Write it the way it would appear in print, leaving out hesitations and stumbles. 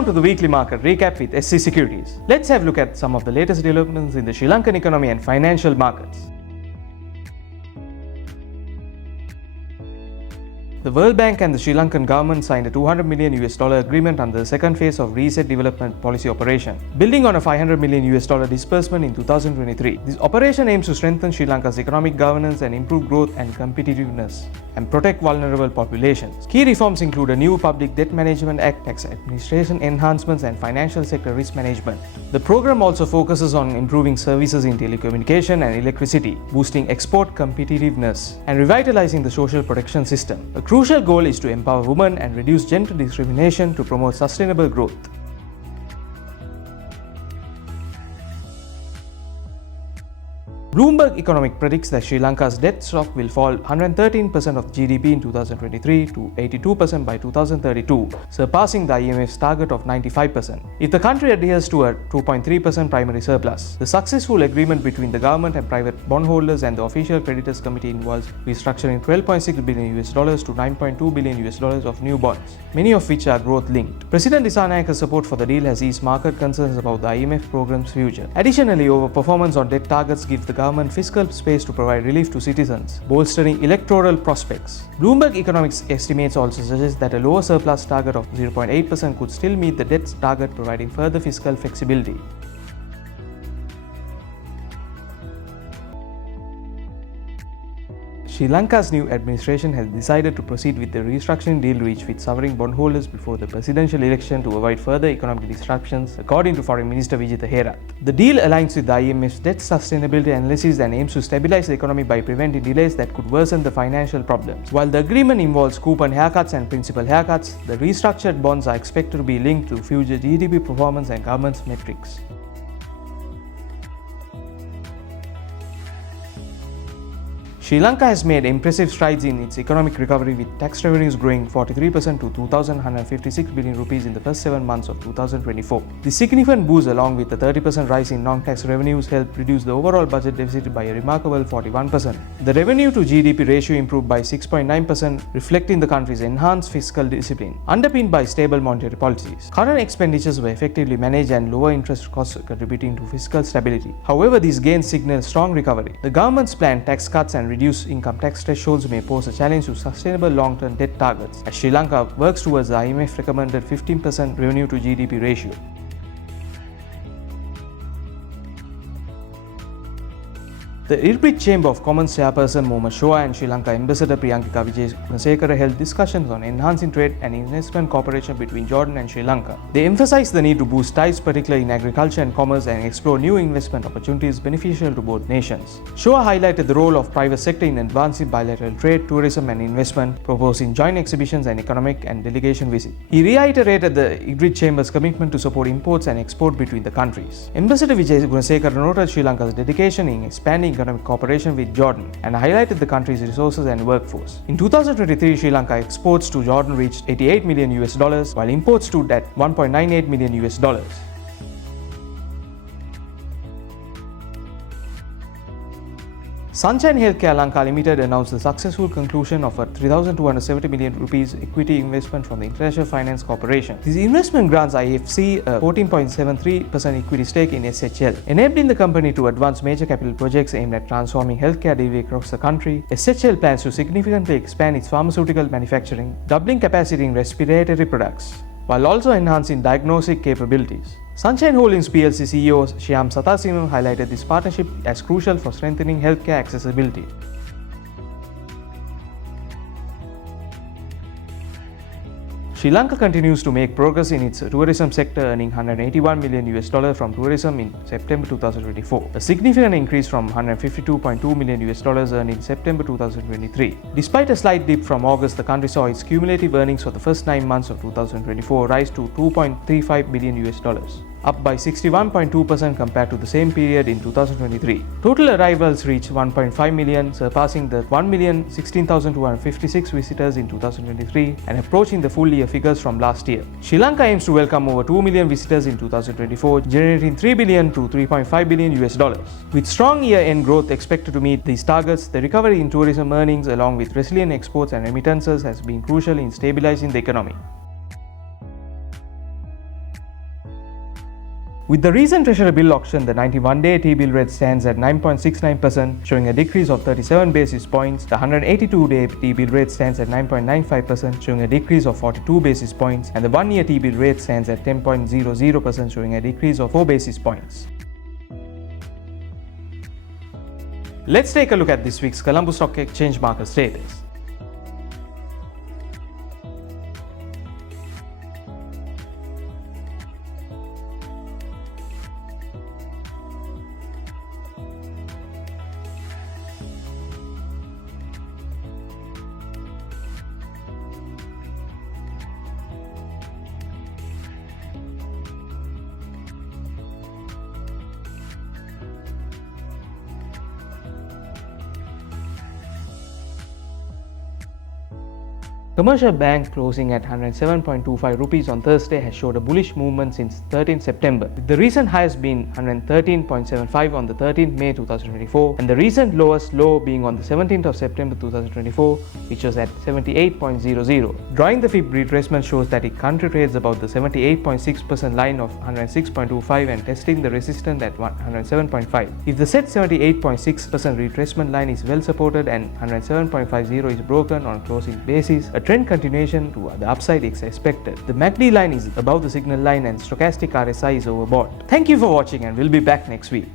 on to the weekly market recap with SC Securities. Let's have a look at some of the latest developments in the Sri Lankan economy and financial markets. The World Bank and the Sri Lankan government signed a $200 million agreement under the second phase of Reset Development Policy Operation, building on a $500 million disbursement in 2023. This operation aims to strengthen Sri Lanka's economic governance and improve growth and competitiveness, and protect vulnerable populations. Key reforms include a new Public Debt Management Act, tax administration enhancements, and financial sector risk management. The program also focuses on improving services in telecommunication and electricity, boosting export competitiveness, and revitalizing the social protection system. A crucial goal is to empower women and reduce gender discrimination to promote sustainable growth. Bloomberg Economic predicts that Sri Lanka's debt stock will fall 113% of GDP in 2023 to 82% by 2032, surpassing the IMF's target of 95%. If the country adheres to a 2.3% primary surplus, the successful agreement between the government and private bondholders and the Official Creditors Committee involves restructuring $12.6 billion to $9.2 billion of new bonds, many of which are growth-linked. President Dissanayaka's support for the deal has eased market concerns about the IMF program's future. Additionally, overperformance on debt targets gives the government fiscal space to provide relief to citizens, bolstering electoral prospects. Bloomberg Economics estimates also suggest that a lower surplus target of 0.8% could still meet the debt target, providing further fiscal flexibility. Sri Lanka's new administration has decided to proceed with the restructuring deal reached with sovereign bondholders before the presidential election to avoid further economic disruptions, according to Foreign Minister Vijitha Herath. The deal aligns with the IMF's debt sustainability analysis and aims to stabilize the economy by preventing delays that could worsen the financial problems. While the agreement involves coupon haircuts and principal haircuts, the restructured bonds are expected to be linked to future GDP performance and government's metrics. Sri Lanka has made impressive strides in its economic recovery, with tax revenues growing 43% to 2,156 billion rupees in the first 7 months of 2024. This significant boost, along with the 30% rise in non-tax revenues, helped reduce the overall budget deficit by a remarkable 41%. The revenue to GDP ratio improved by 6.9%, reflecting the country's enhanced fiscal discipline, underpinned by stable monetary policies. Current expenditures were effectively managed and lower interest costs contributing to fiscal stability. However, these gains signal strong recovery. The government's planned tax cuts and reduced income tax thresholds may pose a challenge to sustainable long-term debt targets, as Sri Lanka works towards the IMF recommended 15% revenue to GDP ratio. The Avert Chamber of Commerce chairperson Mohammad Shoa and Sri Lanka Ambassador Priyankika Vijay held discussions on enhancing trade and investment cooperation between Jordan and Sri Lanka. They emphasized the need to boost ties, particularly in agriculture and commerce, and explore new investment opportunities beneficial to both nations. Shoa highlighted the role of private sector in advancing bilateral trade, tourism and investment, proposing joint exhibitions and economic and delegation visits. He reiterated the Avert Chamber's commitment to support imports and export between the countries. Ambassador Vijay noted Sri Lanka's dedication in expanding economic cooperation with Jordan and highlighted the country's resources and workforce. In 2023, Sri Lanka exports to Jordan reached $88 million, while imports stood at $1.98 million. Sunshine Healthcare Lanka Limited announced the successful conclusion of a 3,270 million rupees equity investment from the International Finance Corporation. This investment grants IFC a 14.73% equity stake in SHL, enabling the company to advance major capital projects aimed at transforming healthcare delivery across the country. SHL plans to significantly expand its pharmaceutical manufacturing, doubling capacity in respiratory products, while also enhancing diagnostic capabilities. Sunshine Holdings plc CEO Shyam Satasivam highlighted this partnership as crucial for strengthening healthcare accessibility. Sri Lanka continues to make progress in its tourism sector, earning $181 million from tourism in September 2024, a significant increase from $152.2 million earned in September 2023. Despite a slight dip from August, the country saw its cumulative earnings for the first 9 months of 2024 rise to $2.35 billion, up by 61.2% compared to the same period in 2023. Total arrivals reached 1.5 million, surpassing the 1,016,256 visitors in 2023 and approaching the full year figures from last year. Sri Lanka aims to welcome over 2 million visitors in 2024, generating $3 billion to $3.5 billion. With strong year-end growth expected to meet these targets, the recovery in tourism earnings along with resilient exports and remittances has been crucial in stabilizing the economy. With the recent Treasury-bill auction, the 91-day T-bill rate stands at 9.69%, showing a decrease of 37 basis points. The 182-day T-bill rate stands at 9.95%, showing a decrease of 42 basis points, and the 1-year T-bill rate stands at 10.00%, showing a decrease of 4 basis points. Let's take a look at this week's Colombo Stock Exchange market status. Commercial Bank closing at 107.25 rupees on Thursday has showed a bullish movement since 13th September, with the recent highest being 113.75 on the 13th May 2024 and the recent lowest low being on the 17th of September 2024, which was at 78.00. Drawing the fib retracement shows that it currently trades above the 78.6% line of 106.25 and testing the resistance at 107.5. If the set 78.6% retracement line is well supported and 107.50 is broken on a closing basis, a trend continuation to the upside is expected. The MACD line is above the signal line and stochastic RSI is overbought. Thank you for watching, and we'll be back next week.